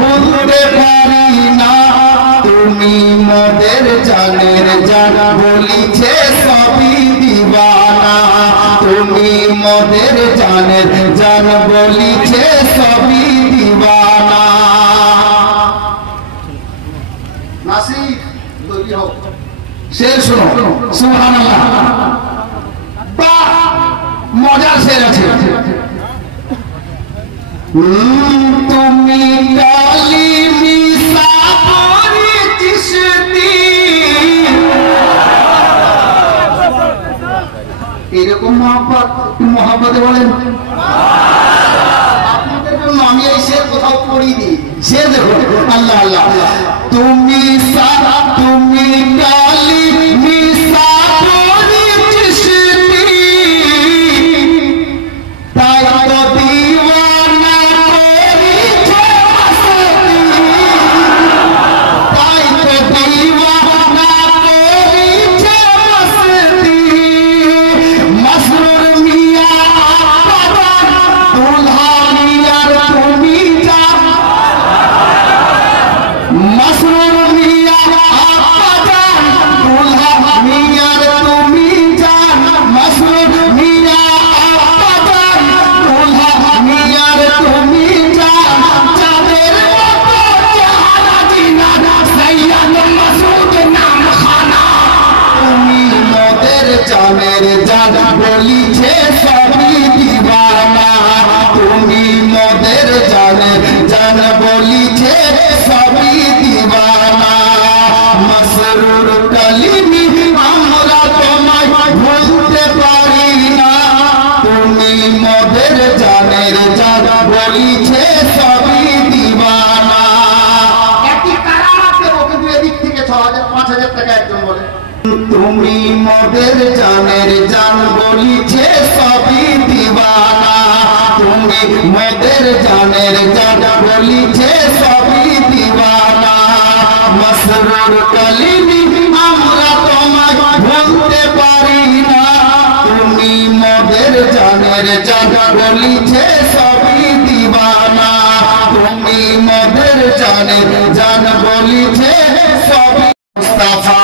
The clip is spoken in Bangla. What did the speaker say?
ভুলতে পারি না তুমি মদের জানের জান বলিছে সবই দিবানা তুমি মদের জানের জান বলিছে সবই দিবানা নাসির তৈরি হোক শের শুনো সুবহানাল্লাহ বা মজার শের আছে তুমি কালি মিশা পরি চিশতি এরকম মহব্বতে বলেন আপনাদের জন্য আমি এই শের কোথাও পড়িনি শের দেখো আল্লাহ আল্লাহ তুমি সারা তুমি কালি মিশা পরি চিশতি তাই তো দিওয়ানা করিছে মস্তি তাই তো দিওয়ানা করিছে মস্তি মসরুর মিয়া বাবা দুলহা মিয়ার তুমি যা মসরুর মিয়া বাবা দুলহা মিয়ার তুমি যা মসরুর মিয়া বাবা দুলহা মিয়ার তুমি যা যাদের মতো চেহারা দিনা সৈয়দ মাসুদ নাম খানা তুমি মদের জানের জান বলিছে সবই দিবানা তুমি মদের জানের জান বলিছে সবই দিবানা মসরুর কালিমি আমরা তোমায় ভুলতে পারি না তুমি মদের জানের জান বলিছে সবই দিবানা একটি কারামাত দেব কিন্তু এদিক থেকে ৬০০০ ৫০০০ টাকা একজন বলে তুমি মদের জানের জান বলিছে সবই দিবানা তুমি মদের জানের জান বলিছে সবই দিবানা মসরুর কালিমি আমরা তোমায় ভুলতে পারি না তুমি মদের জানের জান বলিছে সবই দিবানা তুমি মদের জানের জান বলিছে সবই মুস্তাফা